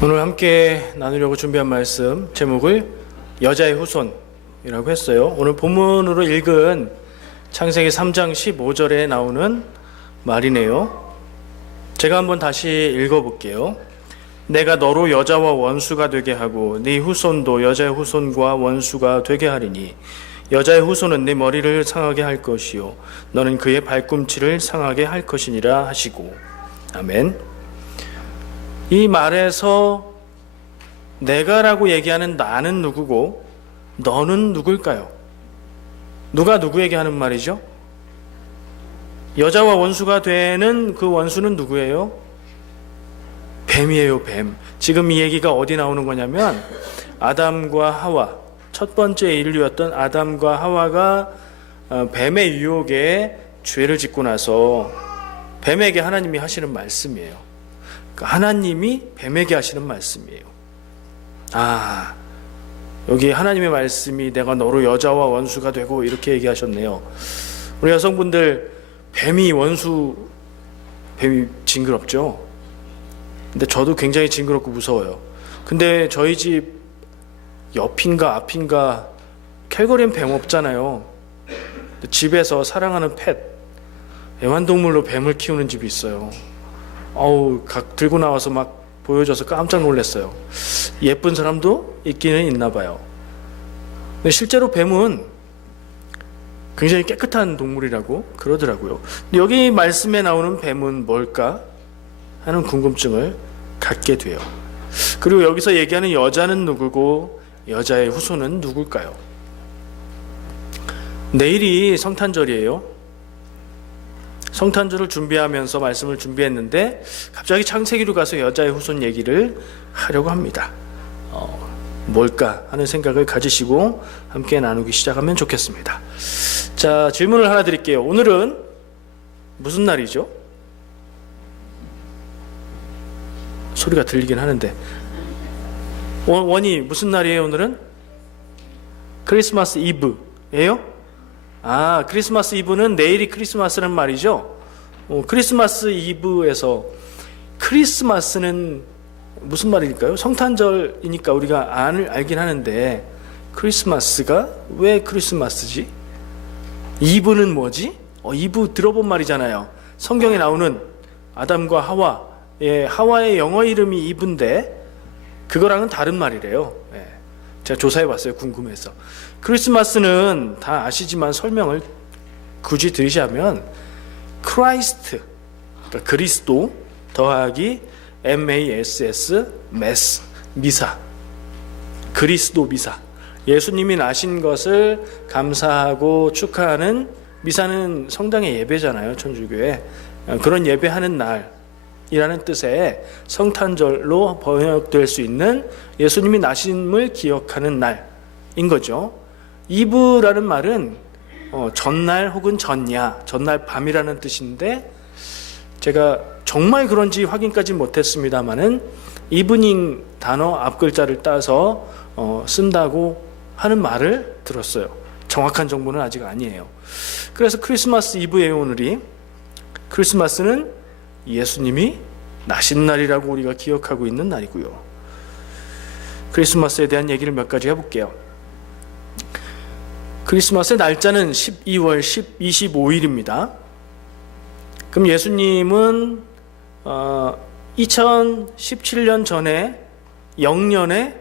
오늘 함께 나누려고 준비한 말씀 제목을 여자의 후손이라고 했어요. 오늘 본문으로 읽은 창세기 3장 15절에 나오는 말이네요. 제가 한번 다시 읽어볼게요. 내가 너로 여자와 원수가 되게 하고 네 후손도 여자의 후손과 원수가 되게 하리니 여자의 후손은 네 머리를 상하게 할 것이요 너는 그의 발꿈치를 상하게 할 것이니라 하시고. 아멘. 이 말에서 내가라고 얘기하는 나는 누구고 너는 누굴까요? 누가 누구에게 하는 말이죠? 여자와 원수가 되는 그 원수는 누구예요? 뱀이에요, 뱀. 지금 이 얘기가 어디 나오는 거냐면 아담과 하와, 첫 번째 인류였던 아담과 하와가 뱀의 유혹에 죄를 짓고 나서 뱀에게 하나님이 하시는 말씀이에요. 하나님이 뱀에게 하시는 말씀이에요. 여기 하나님의 말씀이 내가 너로 여자와 원수가 되고 이렇게 얘기하셨네요. 우리 여성분들 뱀이 징그럽죠? 근데 저도 굉장히 징그럽고 무서워요. 근데 저희 집 옆인가 앞인가 캘거리엔 뱀 없잖아요. 집에서 사랑하는 애완동물로 뱀을 키우는 집이 있어요. 들고 나와서 막 보여줘서 깜짝 놀랐어요. 예쁜 사람도 있기는 있나 봐요. 근데 실제로 뱀은 굉장히 깨끗한 동물이라고 그러더라고요. 근데 여기 말씀에 나오는 뱀은 뭘까 하는 궁금증을 갖게 돼요. 그리고 여기서 얘기하는 여자는 누구고 여자의 후손은 누굴까요? 내일이 성탄절이에요. 성탄절을 준비하면서 말씀을 준비했는데 갑자기 창세기로 가서 여자의 후손 얘기를 하려고 합니다. 뭘까 하는 생각을 가지시고 함께 나누기 시작하면 좋겠습니다. 자, 질문을 하나 드릴게요. 오늘은 무슨 날이죠? 소리가 들리긴 하는데 원이 무슨 날이에요? 오늘은 크리스마스 이브예요? 크리스마스 이브는 내일이 크리스마스라는 말이죠. 크리스마스 이브에서 크리스마스는 무슨 말일까요? 성탄절이니까 우리가 알긴 하는데 크리스마스가 왜 크리스마스지? 이브는 뭐지? 이브 들어본 말이잖아요. 성경에 나오는 아담과 하와, 하와의 영어 이름이 이브인데 그거랑은 다른 말이래요. 제가 조사해봤어요. 궁금해서. 크리스마스는 다 아시지만 설명을 굳이 드리자면 크라이스트, 그러니까 그리스도 더하기 MASS, 메스, 미사, 그리스도 미사, 예수님이 나신 것을 감사하고 축하하는 미사는 성당의 예배잖아요. 천주교회. 그런 예배하는 날이라는 뜻의 성탄절로 번역될 수 있는 예수님이 나심을 기억하는 날인 거죠. 이브라는 말은 전날 혹은 전야, 전날 밤이라는 뜻인데 제가 정말 그런지 확인까지 못했습니다만은 이브닝 단어 앞글자를 따서 쓴다고 하는 말을 들었어요. 정확한 정보는 아직 아니에요. 그래서 크리스마스 이브예요. 오늘이. 크리스마스는 예수님이 나신 날이라고 우리가 기억하고 있는 날이고요. 크리스마스에 대한 얘기를 몇 가지 해볼게요. 크리스마스의 날짜는 12월 25일입니다. 그럼 예수님은 2017년 전에 0년에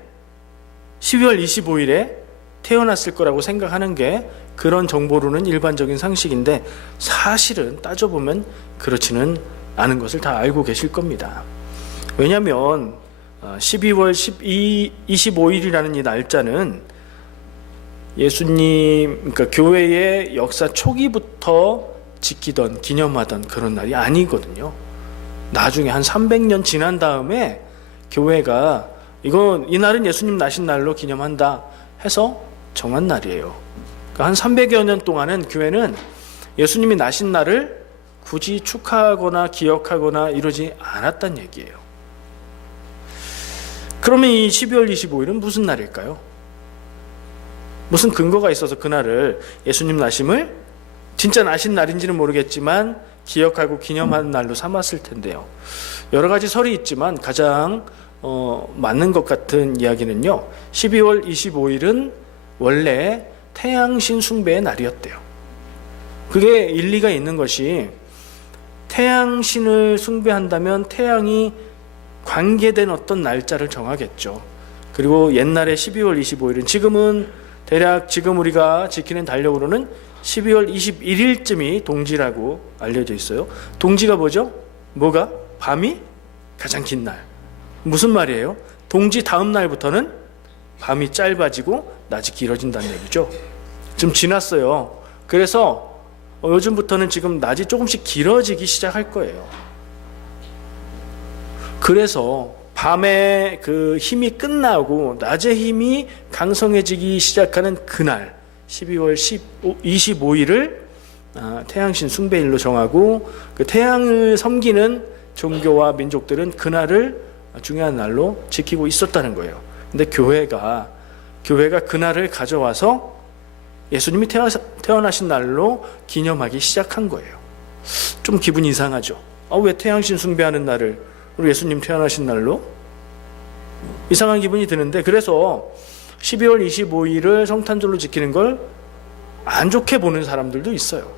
12월 25일에 태어났을 거라고 생각하는 게 그런 정보로는 일반적인 상식인데 사실은 따져보면 그렇지는 않은 것을 다 알고 계실 겁니다. 왜냐하면 12월 25일이라는 이 날짜는 예수님, 그러니까 교회의 역사 초기부터 지키던, 기념하던 그런 날이 아니거든요. 나중에 한 300년 지난 다음에 교회가 이 날은 예수님 나신 날로 기념한다 해서 정한 날이에요. 그러니까 한 300여 년 동안은 교회는 예수님이 나신 날을 굳이 축하하거나 기억하거나 이러지 않았단 얘기예요. 그러면 이 12월 25일은 무슨 날일까요? 무슨 근거가 있어서 그날을 예수님 나심을 진짜 나신 날인지는 모르겠지만 기억하고 기념하는 날로 삼았을 텐데요. 여러 가지 설이 있지만 가장 맞는 것 같은 이야기는요, 12월 25일은 원래 태양신 숭배의 날이었대요. 그게 일리가 있는 것이, 태양신을 숭배한다면 태양이 관계된 어떤 날짜를 정하겠죠. 그리고 옛날에 12월 25일은, 지금은 대략 지금 우리가 지키는 달력으로는 12월 21일쯤이 동지라고 알려져 있어요. 동지가 뭐죠? 뭐가? 밤이 가장 긴 날. 무슨 말이에요? 동지 다음 날부터는 밤이 짧아지고 낮이 길어진다는 얘기죠. 좀 지났어요. 그래서 요즘부터는 지금 낮이 조금씩 길어지기 시작할 거예요. 그래서 밤에 그 힘이 끝나고 낮의 힘이 강성해지기 시작하는 그날, 12월 25일을 태양신 숭배일로 정하고, 그 태양을 섬기는 종교와 민족들은 그날을 중요한 날로 지키고 있었다는 거예요. 근데 교회가 그날을 가져와서 예수님이 태어나신 날로 기념하기 시작한 거예요. 좀 기분이 이상하죠. 왜 태양신 숭배하는 날을 우리 예수님 태어나신 날로? 이상한 기분이 드는데, 그래서 12월 25일을 성탄절로 지키는 걸 안 좋게 보는 사람들도 있어요.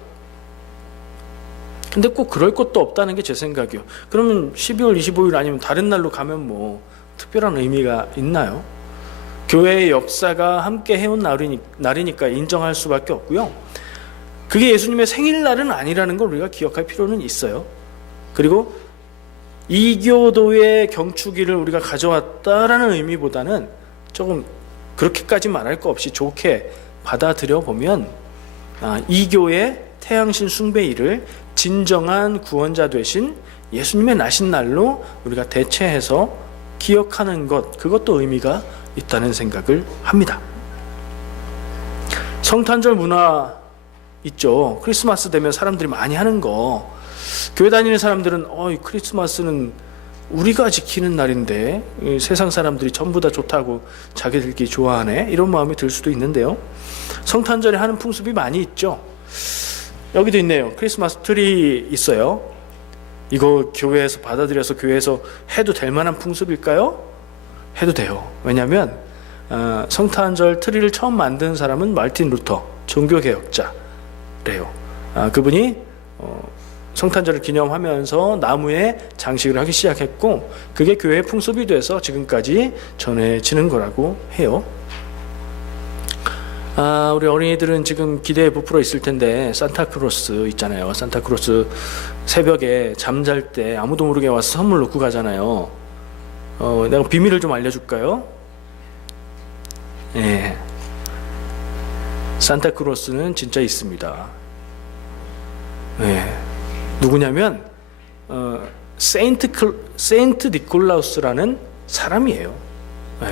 근데 꼭 그럴 것도 없다는 게 제 생각이에요. 그러면 12월 25일 아니면 다른 날로 가면 뭐 특별한 의미가 있나요? 교회의 역사가 함께 해온 날이니까 인정할 수밖에 없고요. 그게 예수님의 생일날은 아니라는 걸 우리가 기억할 필요는 있어요. 그리고 이교도의 경축일을 우리가 가져왔다라는 의미보다는 조금 그렇게까지 말할 거 없이 좋게 받아들여 보면, 이교의 태양신 숭배일을 진정한 구원자 되신 예수님의 나신 날로 우리가 대체해서 기억하는 것, 그것도 의미가 있다는 생각을 합니다. 성탄절 문화 있죠. 크리스마스 되면 사람들이 많이 하는 거, 교회 다니는 사람들은 크리스마스는 우리가 지키는 날인데 세상 사람들이 전부 다 좋다고 자기들끼리 좋아하네, 이런 마음이 들 수도 있는데요. 성탄절에 하는 풍습이 많이 있죠. 여기도 있네요. 크리스마스 트리 있어요. 이거 교회에서 받아들여서 교회에서 해도 될 만한 풍습일까요? 해도 돼요. 왜냐하면 성탄절 트리를 처음 만든 사람은 마르틴 루터 종교개혁자래요. 그분이 성탄절을 기념하면서 나무에 장식을 하기 시작했고, 그게 교회의 풍습이 돼서 지금까지 전해지는 거라고 해요. 우리 어린이들은 지금 기대에 부풀어 있을 텐데, 산타크로스 있잖아요. 산타크로스 새벽에 잠잘 때 아무도 모르게 와서 선물 놓고 가잖아요. 내가 비밀을 좀 알려줄까요? 네. 산타크로스는 진짜 있습니다. 네. 누구냐면 세인트 니콜라우스라는 사람이에요.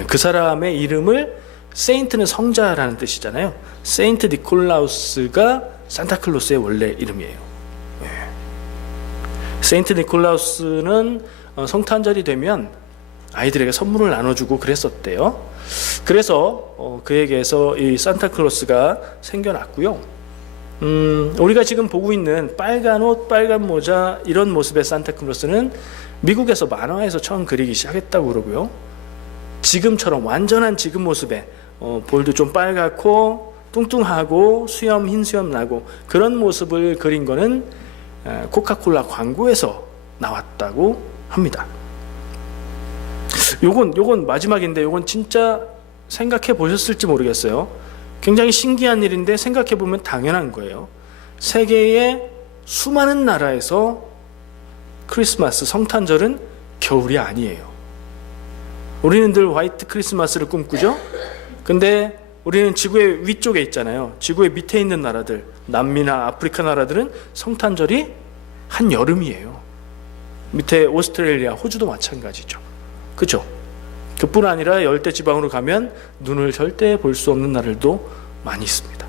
그 사람의 이름을, 세인트는 성자라는 뜻이잖아요. 세인트 니콜라우스가 산타클로스의 원래 이름이에요. 세인트 니콜라우스는 성탄절이 되면 아이들에게 선물을 나눠주고 그랬었대요. 그래서 그에게서 이 산타클로스가 생겨났고요. 우리가 지금 보고 있는 빨간 옷, 빨간 모자, 이런 모습의 산타클로스는 미국에서 만화에서 처음 그리기 시작했다고 그러고요. 지금처럼 완전한 지금 모습에 볼도 좀 빨갛고 뚱뚱하고 수염, 흰 수염 나고 그런 모습을 그린 거는 코카콜라 광고에서 나왔다고 합니다. 요건 마지막인데, 요건 진짜 생각해 보셨을지 모르겠어요. 굉장히 신기한 일인데 생각해 보면 당연한 거예요. 세계의 수많은 나라에서 크리스마스, 성탄절은 겨울이 아니에요. 우리는 늘 화이트 크리스마스를 꿈꾸죠. 근데 우리는 지구의 위쪽에 있잖아요. 지구의 밑에 있는 나라들, 남미나 아프리카 나라들은 성탄절이 한여름이에요. 밑에 오스트레일리아, 호주도 마찬가지죠. 그렇죠? 그뿐 아니라 열대지방으로 가면 눈을 절대 볼 수 없는 나라들도 많이 있습니다.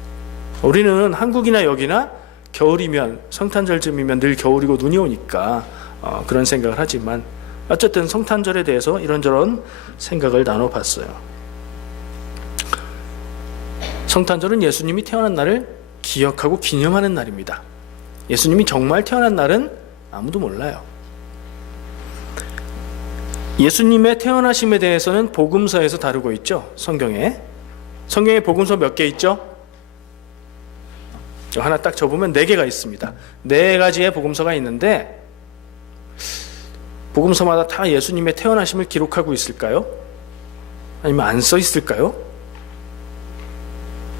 우리는 한국이나 여기나 겨울이면, 성탄절쯤이면 늘 겨울이고 눈이 오니까 그런 생각을 하지만, 어쨌든 성탄절에 대해서 이런저런 생각을 나눠봤어요. 성탄절은 예수님이 태어난 날을 기억하고 기념하는 날입니다. 예수님이 정말 태어난 날은 아무도 몰라요. 예수님의 태어나심에 대해서는 복음서에서 다루고 있죠. 성경에 복음서 몇 개 있죠? 하나 딱 접으면 4개가 있습니다. 4가지의 복음서가 있는데 복음서마다 다 예수님의 태어나심을 기록하고 있을까요? 아니면 안 써 있을까요?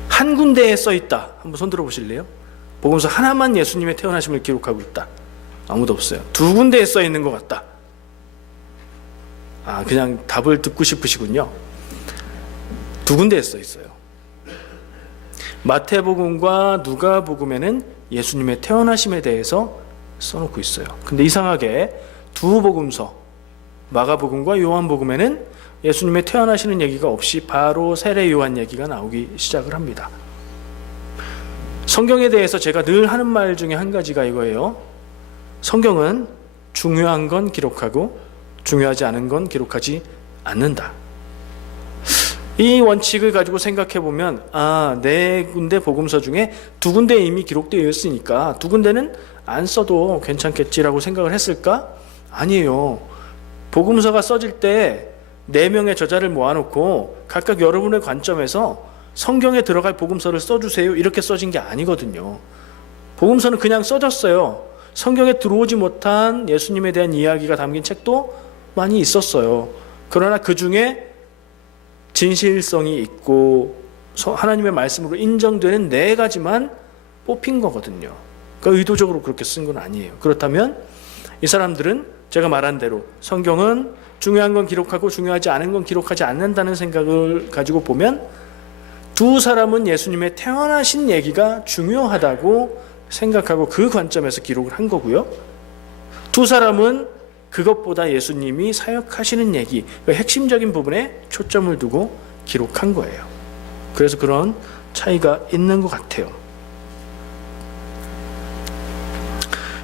한 군데에 써 있다. 한번 손 들어 보실래요? 복음서 하나만 예수님의 태어나심을 기록하고 있다. 아무도 없어요. 2군데에 써 있는 것 같다. 그냥 답을 듣고 싶으시군요. 2군데에 써 있어요. 마태복음과 누가복음에는 예수님의 태어나심에 대해서 써놓고 있어요. 근데 이상하게 두 복음서, 마가복음과 요한복음에는 예수님의 태어나시는 얘기가 없이 바로 세례 요한 얘기가 나오기 시작을 합니다. 성경에 대해서 제가 늘 하는 말 중에 한 가지가 이거예요. 성경은 중요한 건 기록하고 중요하지 않은 건 기록하지 않는다. 이 원칙을 가지고 생각해 보면 4군데 복음서 중에 2군데에 이미 기록되어 있으니까 2군데는 안 써도 괜찮겠지라고 생각을 했을까? 아니에요. 복음서가 써질 때 4명의 저자를 모아놓고 각각 여러분의 관점에서 성경에 들어갈 복음서를 써주세요 이렇게 써진 게 아니거든요. 복음서는 그냥 써졌어요. 성경에 들어오지 못한 예수님에 대한 이야기가 담긴 책도 많이 있었어요. 그러나 그 중에 진실성이 있고 하나님의 말씀으로 인정되는 4가지만 뽑힌 거거든요. 그러니까 의도적으로 그렇게 쓴 건 아니에요. 그렇다면 이 사람들은 제가 말한 대로 성경은 중요한 건 기록하고 중요하지 않은 건 기록하지 않는다는 생각을 가지고 보면 두 사람은 예수님의 태어나신 얘기가 중요하다고 생각하고 그 관점에서 기록을 한 거고요. 두 사람은 그것보다 예수님이 사역하시는 얘기, 그 핵심적인 부분에 초점을 두고 기록한 거예요. 그래서 그런 차이가 있는 것 같아요.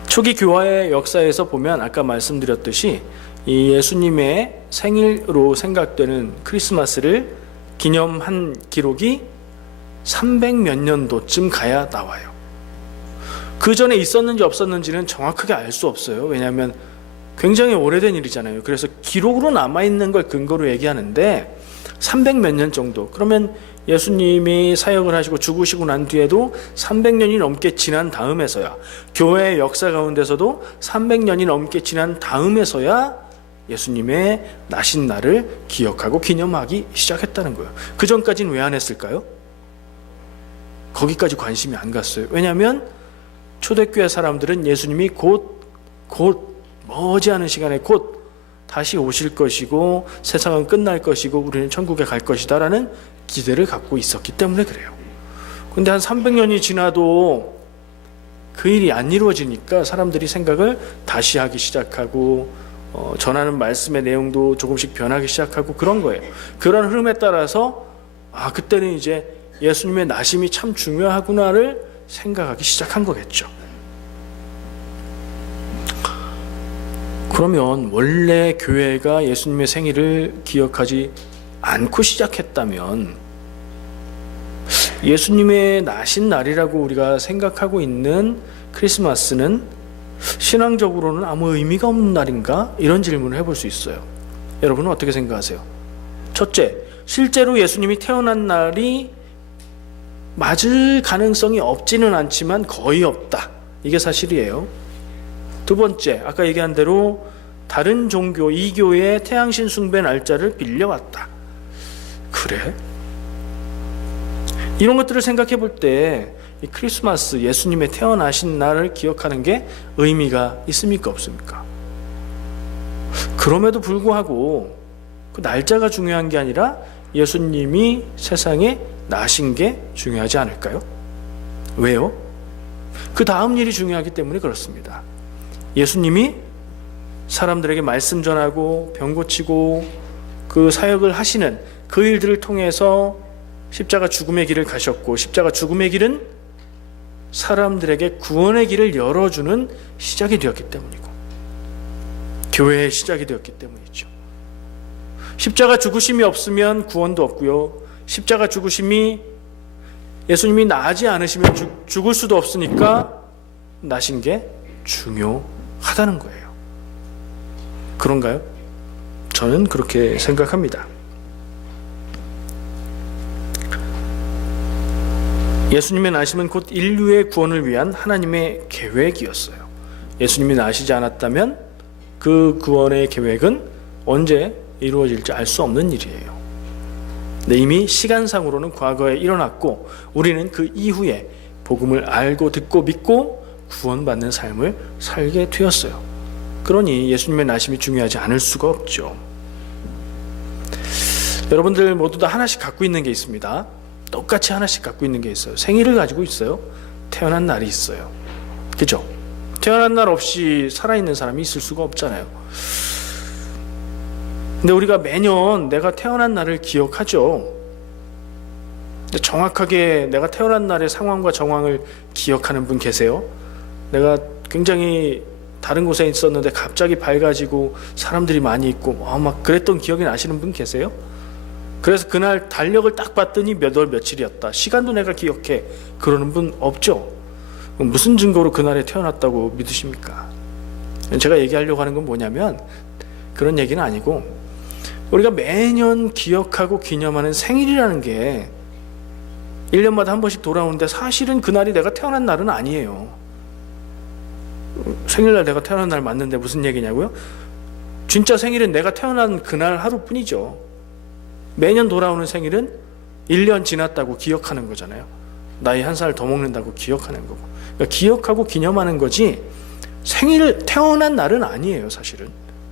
초기 교회의 역사에서 보면 아까 말씀드렸듯이 이 예수님의 생일로 생각되는 크리스마스를 기념한 기록이 300 몇 년도쯤 가야 나와요. 그 전에 있었는지 없었는지는 정확하게 알 수 없어요. 왜냐하면 굉장히 오래된 일이잖아요. 그래서 기록으로 남아있는 걸 근거로 얘기하는데 300 몇 년 정도. 그러면 예수님이 사역을 하시고 죽으시고 난 뒤에도 300년이 넘게 지난 다음에서야, 교회의 역사 가운데서도 300년이 넘게 지난 다음에서야 예수님의 나신 날을 기억하고 기념하기 시작했다는 거예요. 그 전까지는 왜 안 했을까요? 거기까지 관심이 안 갔어요. 왜냐하면 초대교회 사람들은 예수님이 곧 머지않은 시간에 곧 다시 오실 것이고 세상은 끝날 것이고 우리는 천국에 갈 것이다 라는 기대를 갖고 있었기 때문에 그래요. 근데 한 300년이 지나도 그 일이 안 이루어지니까 사람들이 생각을 다시 하기 시작하고 전하는 말씀의 내용도 조금씩 변하기 시작하고 그런 거예요. 그런 흐름에 따라서 그때는 이제 예수님의 나심이 참 중요하구나를 생각하기 시작한 거겠죠. 그러면 원래 교회가 예수님의 생일을 기억하지 않고 시작했다면 예수님의 나신 날이라고 우리가 생각하고 있는 크리스마스는 신앙적으로는 아무 의미가 없는 날인가? 이런 질문을 해볼 수 있어요. 여러분은 어떻게 생각하세요? 첫째, 실제로 예수님이 태어난 날이 맞을 가능성이 없지는 않지만 거의 없다. 이게 사실이에요. 두 번째, 아까 얘기한 대로 다른 종교, 이교의 태양신 숭배 날짜를 빌려왔다. 그래? 이런 것들을 생각해 볼 때 이 크리스마스, 예수님의 태어나신 날을 기억하는 게 의미가 있습니까? 없습니까? 그럼에도 불구하고 그 날짜가 중요한 게 아니라 예수님이 세상에 나신 게 중요하지 않을까요? 왜요? 그 다음 일이 중요하기 때문에 그렇습니다. 예수님이 사람들에게 말씀 전하고 병 고치고 그 사역을 하시는 그 일들을 통해서 십자가 죽음의 길을 가셨고, 십자가 죽음의 길은 사람들에게 구원의 길을 열어주는 시작이 되었기 때문이고 교회의 시작이 되었기 때문이죠. 십자가 죽으심이 없으면 구원도 없고요, 십자가 죽으심이 예수님이 나지 않으시면 죽을 수도 없으니까 나신 게 중요하다는 거예요. 그런가요? 저는 그렇게 생각합니다. 예수님의 나심은 곧 인류의 구원을 위한 하나님의 계획이었어요. 예수님이 나시지 않았다면 그 구원의 계획은 언제 이루어질지 알 수 없는 일이에요. 근데 이미 시간상으로는 과거에 일어났고 우리는 그 이후에 복음을 알고 듣고 믿고 구원받는 삶을 살게 되었어요. 그러니 예수님의 나심이 중요하지 않을 수가 없죠. 여러분들 모두 다 하나씩 갖고 있는 게 있습니다. 똑같이 하나씩 갖고 있는 게 있어요. 생일을 가지고 있어요. 태어난 날이 있어요. 그죠? 태어난 날 없이 살아있는 사람이 있을 수가 없잖아요. 근데 우리가 매년 내가 태어난 날을 기억하죠. 근데 정확하게 내가 태어난 날의 상황과 정황을 기억하는 분 계세요? 내가 굉장히 다른 곳에 있었는데 갑자기 밝아지고 사람들이 많이 있고 막 그랬던 기억이 나시는 분 계세요? 그래서 그날 달력을 딱 봤더니 몇 월 며칠이었다. 시간도 내가 기억해. 그러는 분 없죠? 무슨 증거로 그날에 태어났다고 믿으십니까? 제가 얘기하려고 하는 건 뭐냐면 그런 얘기는 아니고 우리가 매년 기억하고 기념하는 생일이라는 게 1년마다 한 번씩 돌아오는데 사실은 그날이 내가 태어난 날은 아니에요. 생일날 내가 태어난 날 맞는데 무슨 얘기냐고요? 진짜 생일은 내가 태어난 그날 하루뿐이죠. 매년 돌아오는 생일은 1년 지났다고 기억하는 거잖아요. 나이 한 살 더 먹는다고 기억하는 거고. 그러니까 기억하고 기념하는 거지 생일 태어난 날은 아니에요, 사실은.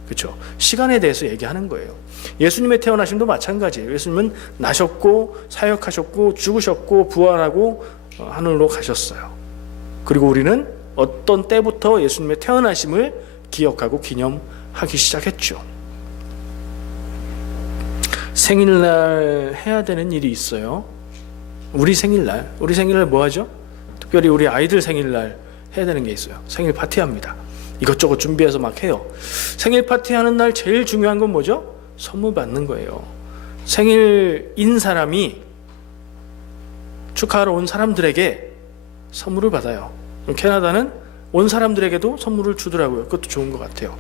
그렇죠? 시간에 대해서 얘기하는 거예요. 예수님의 태어나심도 마찬가지예요. 예수님은 나셨고 사역하셨고 죽으셨고 부활하고 하늘로 가셨어요. 그리고 우리는 어떤 때부터 예수님의 태어나심을 기억하고 기념하기 시작했죠. 생일날 해야 되는 일이 있어요. 우리 생일날 뭐 하죠? 특별히 우리 아이들 생일날 해야 되는 게 있어요. 생일 파티합니다. 이것저것 준비해서 막 해요. 생일 파티하는 날 제일 중요한 건 뭐죠? 선물 받는 거예요. 생일인 사람이 축하하러 온 사람들에게 선물을 받아요. 캐나다는 온 사람들에게도 선물을 주더라고요. 그것도 좋은 것 같아요.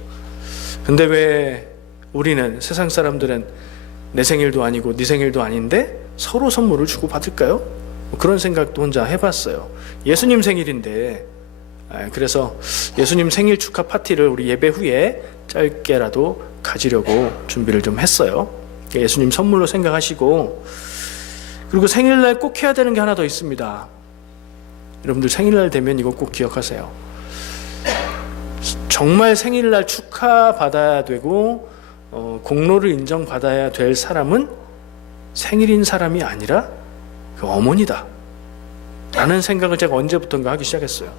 근데 왜 우리는, 세상 사람들은 내 생일도 아니고 네 생일도 아닌데 서로 선물을 주고 받을까요? 그런 생각도 혼자 해봤어요. 예수님 생일인데, 그래서 예수님 생일 축하 파티를 우리 예배 후에 짧게라도 가지려고 준비를 좀 했어요. 예수님 선물로 생각하시고, 그리고 생일날 꼭 해야 되는 게 하나 더 있습니다. 여러분들 생일날 되면 이거 꼭 기억하세요. 정말 생일날 축하받아야 되고 공로를 인정받아야 될 사람은 생일인 사람이 아니라 그 어머니다 라는 생각을 제가 언제부턴가 하기 시작했어요.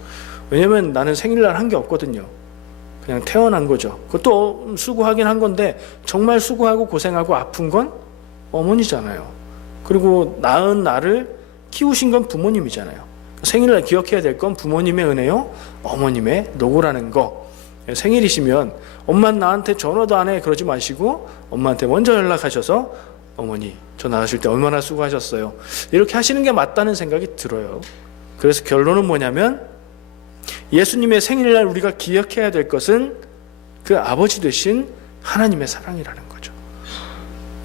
왜냐면 나는 생일날 한 게 없거든요. 그냥 태어난 거죠. 그것도 수고하긴 한 건데 정말 수고하고 고생하고 아픈 건 어머니잖아요. 그리고 낳은 나를 키우신 건 부모님이잖아요. 생일날 기억해야 될 건 부모님의 은혜요, 어머님의 노고라는 거. 생일이시면 엄마는 나한테 전화도 안 해 그러지 마시고 엄마한테 먼저 연락하셔서 어머니 저 나가실 때 얼마나 수고하셨어요, 이렇게 하시는 게 맞다는 생각이 들어요. 그래서 결론은 뭐냐면 예수님의 생일날 우리가 기억해야 될 것은 그 아버지 되신 하나님의 사랑이라는 거죠.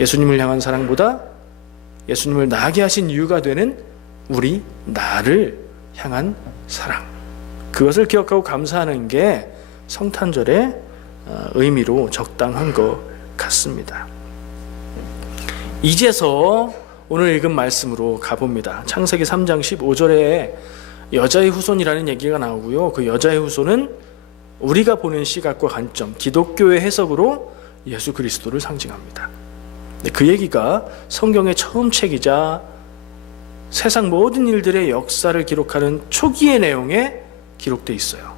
예수님을 향한 사랑보다 예수님을 나게 하신 이유가 되는 우리 나를 향한 사랑, 그것을 기억하고 감사하는 게 성탄절의 의미로 적당한 것 같습니다. 이제서 오늘 읽은 말씀으로 가봅니다. 창세기 3장 15절에 여자의 후손이라는 얘기가 나오고요. 그 여자의 후손은 우리가 보는 시각과 관점, 기독교의 해석으로 예수 그리스도를 상징합니다. 그 얘기가 성경의 처음 책이자 세상 모든 일들의 역사를 기록하는 초기의 내용에 기록되어 있어요.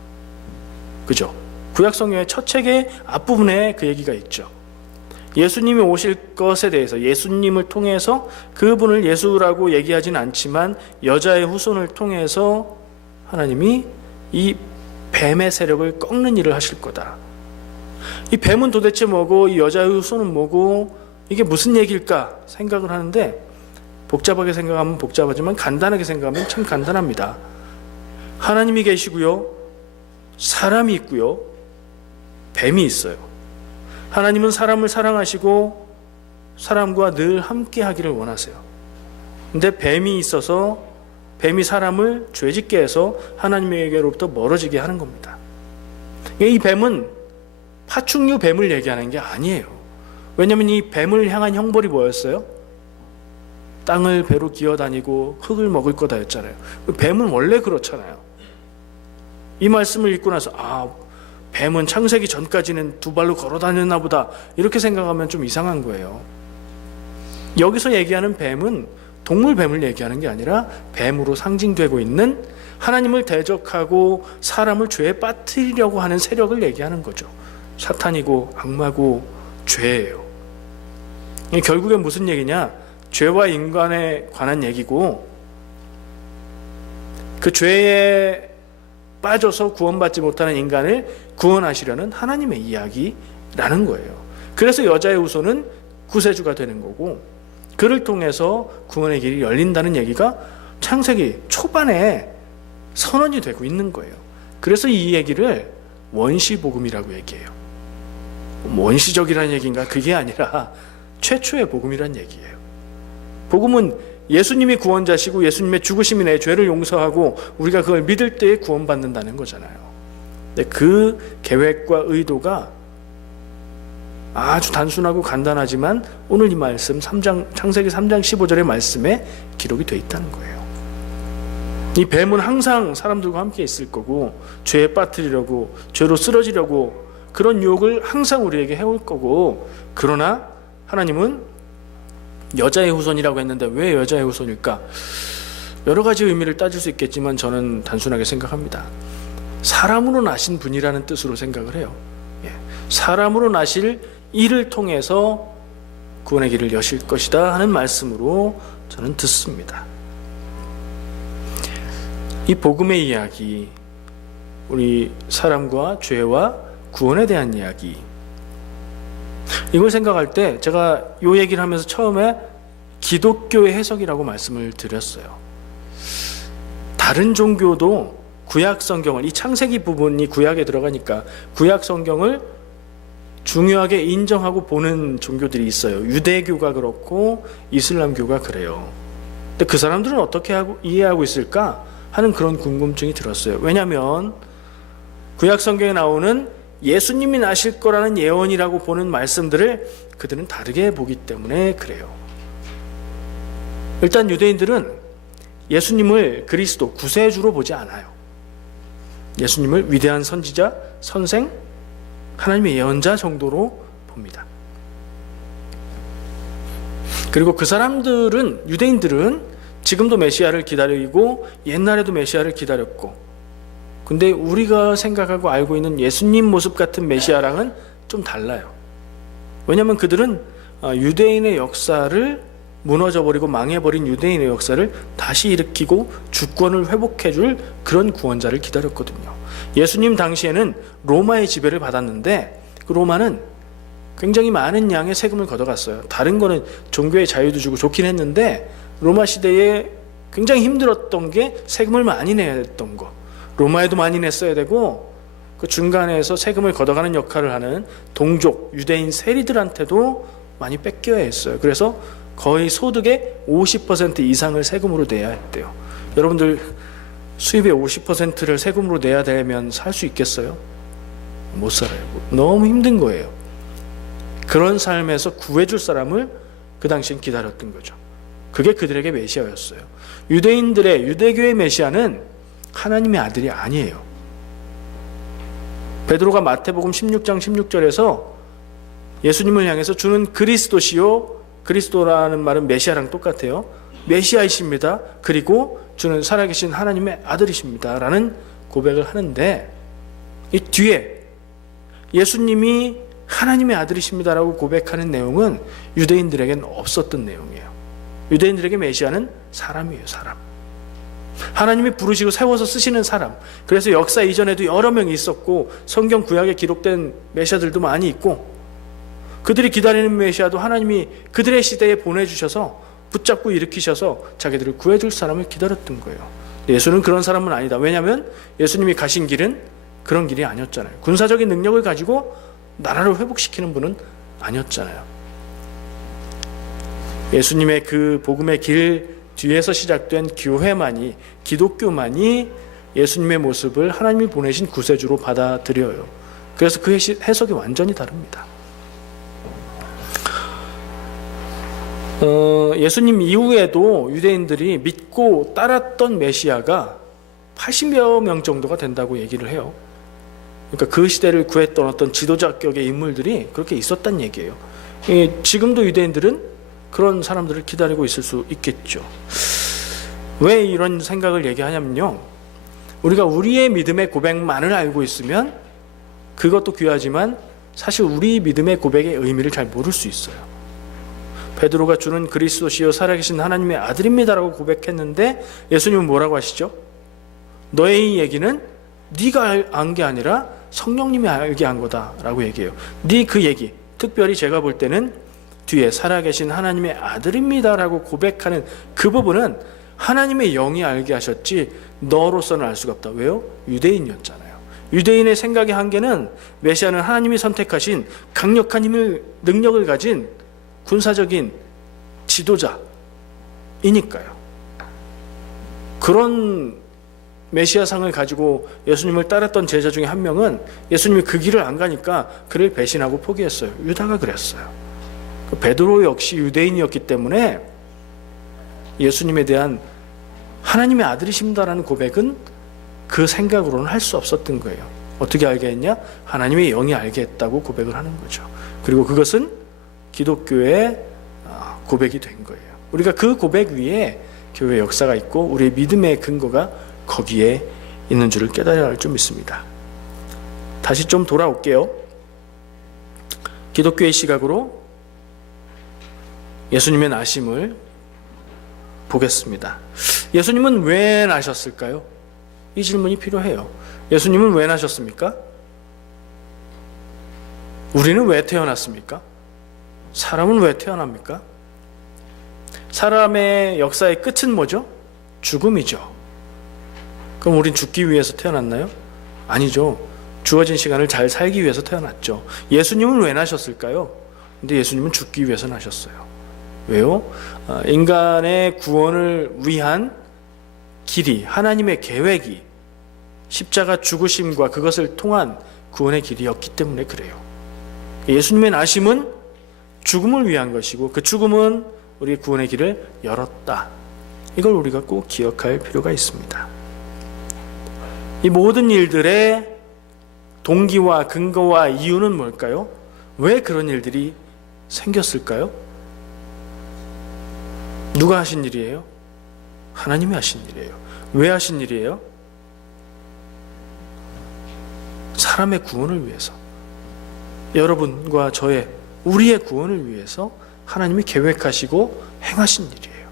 그죠? 구약 성경의 첫 책의 앞부분에 그 얘기가 있죠. 예수님이 오실 것에 대해서 예수님을 통해서 그분을 예수라고 얘기하진 않지만 여자의 후손을 통해서 하나님이 이 뱀의 세력을 꺾는 일을 하실 거다. 이 뱀은 도대체 뭐고 이 여자의 후손은 뭐고 이게 무슨 얘기일까 생각을 하는데, 복잡하게 생각하면 복잡하지만 간단하게 생각하면 참 간단합니다. 하나님이 계시고요, 사람이 있고요, 뱀이 있어요. 하나님은 사람을 사랑하시고 사람과 늘 함께 하기를 원하세요. 근데 뱀이 있어서 뱀이 사람을 죄짓게 해서 하나님에게로부터 멀어지게 하는 겁니다. 이 뱀은 파충류 뱀을 얘기하는 게 아니에요. 왜냐하면 이 뱀을 향한 형벌이 뭐였어요? 땅을 배로 기어다니고 흙을 먹을 거다였잖아요. 뱀은 원래 그렇잖아요. 이 말씀을 읽고 나서 뱀은 창세기 전까지는 두 발로 걸어 다녔나 보다 이렇게 생각하면 좀 이상한 거예요. 여기서 얘기하는 뱀은 동물 뱀을 얘기하는 게 아니라 뱀으로 상징되고 있는 하나님을 대적하고 사람을 죄에 빠뜨리려고 하는 세력을 얘기하는 거죠. 사탄이고 악마고 죄예요. 결국엔 무슨 얘기냐? 죄와 인간에 관한 얘기고, 그 죄에 빠져서 구원받지 못하는 인간을 구원하시려는 하나님의 이야기라는 거예요. 그래서 여자의 후손은 구세주가 되는 거고, 그를 통해서 구원의 길이 열린다는 얘기가 창세기 초반에 선언이 되고 있는 거예요. 그래서 이 얘기를 원시복음이라고 얘기해요. 원시적이라는 얘기인가? 그게 아니라 최초의 복음이란 얘기예요. 복음은 예수님이 구원자시고 예수님의 죽으심이 내 죄를 용서하고 우리가 그걸 믿을 때에 구원받는다는 거잖아요. 근데 그 계획과 의도가 아주 단순하고 간단하지만 오늘 이 말씀 창세기 3장 15절의 말씀에 기록이 되어 있다는 거예요. 이 뱀은 항상 사람들과 함께 있을 거고, 죄에 빠뜨리려고, 죄로 쓰러지려고 그런 유혹을 항상 우리에게 해올 거고, 그러나 하나님은 여자의 후손이라고 했는데 왜 여자의 후손일까? 여러 가지 의미를 따질 수 있겠지만 저는 단순하게 생각합니다. 사람으로 나신 분이라는 뜻으로 생각을 해요. 사람으로 나실 이를 통해서 구원의 길을 여실 것이다 하는 말씀으로 저는 듣습니다. 이 복음의 이야기, 우리 사람과 죄와 구원에 대한 이야기, 이걸 생각할 때 제가 이 얘기를 하면서 처음에 기독교의 해석이라고 말씀을 드렸어요. 다른 종교도 구약 성경을, 이 창세기 부분이 구약에 들어가니까 구약 성경을 중요하게 인정하고 보는 종교들이 있어요. 유대교가 그렇고 이슬람교가 그래요. 근데 그 사람들은 어떻게 이해하고 있을까 하는 그런 궁금증이 들었어요. 왜냐하면 구약 성경에 나오는 예수님이 나실 거라는 예언이라고 보는 말씀들을 그들은 다르게 보기 때문에 그래요. 일단 유대인들은 예수님을 그리스도, 구세주로 보지 않아요. 예수님을 위대한 선지자, 선생, 하나님의 예언자 정도로 봅니다. 그리고 그 사람들은, 유대인들은 지금도 메시아를 기다리고 옛날에도 메시아를 기다렸고, 근데 우리가 생각하고 알고 있는 예수님 모습 같은 메시아랑은 좀 달라요. 왜냐하면 그들은 유대인의 역사를 무너져버리고 망해버린 유대인의 역사를 다시 일으키고 주권을 회복해줄 그런 구원자를 기다렸거든요. 예수님 당시에는 로마의 지배를 받았는데 그 로마는 굉장히 많은 양의 세금을 걷어갔어요. 다른 거는 종교의 자유도 주고 좋긴 했는데 로마 시대에 굉장히 힘들었던 게 세금을 많이 내야 했던 거. 로마에도 많이 냈어야 되고 그 중간에서 세금을 걷어가는 역할을 하는 동족, 유대인 세리들한테도 많이 뺏겨야 했어요. 그래서 거의 소득의 50% 이상을 세금으로 내야 했대요. 여러분들 수입의 50%를 세금으로 내야 되면 살 수 있겠어요? 못 살아요. 너무 힘든 거예요. 그런 삶에서 구해줄 사람을 그 당시엔 기다렸던 거죠. 그게 그들에게 메시아였어요. 유대인들의, 유대교의 메시아는 하나님의 아들이 아니에요. 베드로가 마태복음 16장 16절에서 예수님을 향해서 주는 그리스도시요, 그리스도라는 말은 메시아랑 똑같아요. 메시아이십니다. 그리고 주는 살아계신 하나님의 아들이십니다 라는 고백을 하는데, 이 뒤에 예수님이 하나님의 아들이십니다라고 고백하는 내용은 유대인들에게는 없었던 내용이에요. 유대인들에게 메시아는 사람이에요. 사람. 하나님이 부르시고 세워서 쓰시는 사람. 그래서 역사 이전에도 여러 명이 있었고 성경 구약에 기록된 메시아들도 많이 있고, 그들이 기다리는 메시아도 하나님이 그들의 시대에 보내주셔서 붙잡고 일으키셔서 자기들을 구해줄 사람을 기다렸던 거예요. 예수는 그런 사람은 아니다. 왜냐하면 예수님이 가신 길은 그런 길이 아니었잖아요. 군사적인 능력을 가지고 나라를 회복시키는 분은 아니었잖아요. 예수님의 그 복음의 길 뒤에서 시작된 교회만이, 기독교만이 예수님의 모습을 하나님이 보내신 구세주로 받아들여요. 그래서 그 해석이 완전히 다릅니다. 예수님 이후에도 유대인들이 믿고 따랐던 메시아가 80여 명 정도가 된다고 얘기를 해요. 그러니까 그 시대를 구했던 어떤 지도자격의 인물들이 그렇게 있었단 얘기예요. 지금도 유대인들은 그런 사람들을 기다리고 있을 수 있겠죠. 왜 이런 생각을 얘기하냐면요, 우리가 우리의 믿음의 고백만을 알고 있으면 그것도 귀하지만 사실 우리 믿음의 고백의 의미를 잘 모를 수 있어요. 베드로가 주는 그리스도시요 살아계신 하나님의 아들입니다라고 고백했는데 예수님은 뭐라고 하시죠? 너의 이 얘기는 네가 안 게 아니라 성령님이 알게 한 거다라고 얘기해요. 네 그 얘기, 특별히 제가 볼 때는 뒤에 살아계신 하나님의 아들입니다라고 고백하는 그 부분은 하나님의 영이 알게 하셨지 너로서는 알 수가 없다. 왜요? 유대인이었잖아요. 유대인의 생각의 한계는 메시아는 하나님이 선택하신 강력한 힘을, 능력을 가진 군사적인 지도자이니까요. 그런 메시아상을 가지고 예수님을 따랐던 제자 중에 한 명은 예수님이 그 길을 안 가니까 그를 배신하고 포기했어요. 유다가 그랬어요. 베드로 역시 유대인이었기 때문에 예수님에 대한 하나님의 아들이십니다라는 고백은 그 생각으로는 할 수 없었던 거예요. 어떻게 알게 했냐? 하나님의 영이 알게 했다고 고백을 하는 거죠. 그리고 그것은 기독교의 고백이 된 거예요. 우리가 그 고백 위에 교회 역사가 있고 우리의 믿음의 근거가 거기에 있는 줄을 깨달아야 할 줄 믿습니다. 다시 좀 돌아올게요. 기독교의 시각으로 예수님의 나심을 보겠습니다. 예수님은 왜 나셨을까요? 이 질문이 필요해요. 예수님은 왜 나셨습니까? 우리는 왜 태어났습니까? 사람은 왜 태어납니까? 사람의 역사의 끝은 뭐죠? 죽음이죠. 그럼 우린 죽기 위해서 태어났나요? 아니죠. 주어진 시간을 잘 살기 위해서 태어났죠. 예수님은 왜 나셨을까요? 근데 예수님은 죽기 위해서 나셨어요. 왜요? 인간의 구원을 위한 길이, 하나님의 계획이 십자가 죽으심과 그것을 통한 구원의 길이었기 때문에 그래요. 예수님의 나심은 죽음을 위한 것이고 그 죽음은 우리의 구원의 길을 열었다. 이걸 우리가 꼭 기억할 필요가 있습니다. 이 모든 일들의 동기와 근거와 이유는 뭘까요? 왜 그런 일들이 생겼을까요? 누가 하신 일이에요? 하나님이 하신 일이에요. 왜 하신 일이에요? 사람의 구원을 위해서, 여러분과 저의, 우리의 구원을 위해서 하나님이 계획하시고 행하신 일이에요.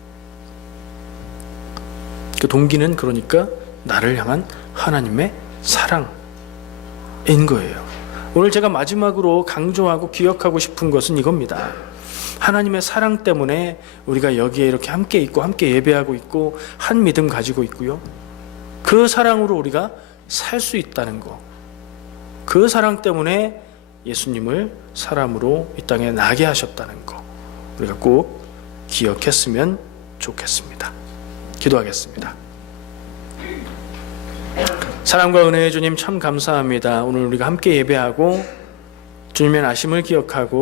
그 동기는 그러니까 나를 향한 하나님의 사랑인 거예요. 오늘 제가 마지막으로 강조하고 기억하고 싶은 것은 이겁니다. 하나님의 사랑 때문에 우리가 여기에 이렇게 함께 있고 함께 예배하고 있고 한 믿음 가지고 있고요. 그 사랑으로 우리가 살 수 있다는 거. 그 사랑 때문에 예수님을 사람으로 이 땅에 나게 하셨다는 거. 우리가 꼭 기억했으면 좋겠습니다. 기도하겠습니다. 사랑과 은혜의 주님 참 감사합니다. 오늘 우리가 함께 예배하고 주님의 나심을 기억하고